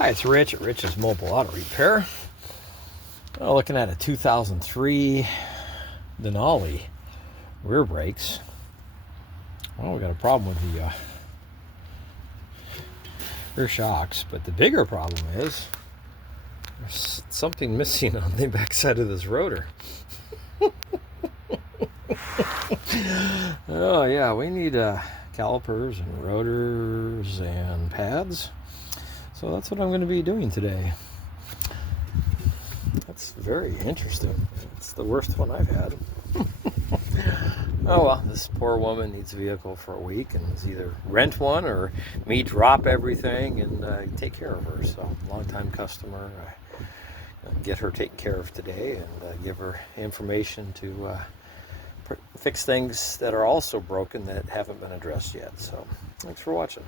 Hi, it's Rich at Rich's Mobile Auto Repair. Looking at a 2003 Denali rear brakes. Well, we got a problem with the rear shocks, but the bigger problem is there's something missing on the backside of this rotor. Oh yeah, we need calipers and rotors and pads. So that's what I'm going to be doing today. That's very interesting. It's the worst one I've had. Oh well, this poor woman needs a vehicle for a week, and it's either rent one or me drop everything and take care of her. So, long-time customer, get her taken care of today and give her information to fix things that are also broken that haven't been addressed yet. So, thanks for watching.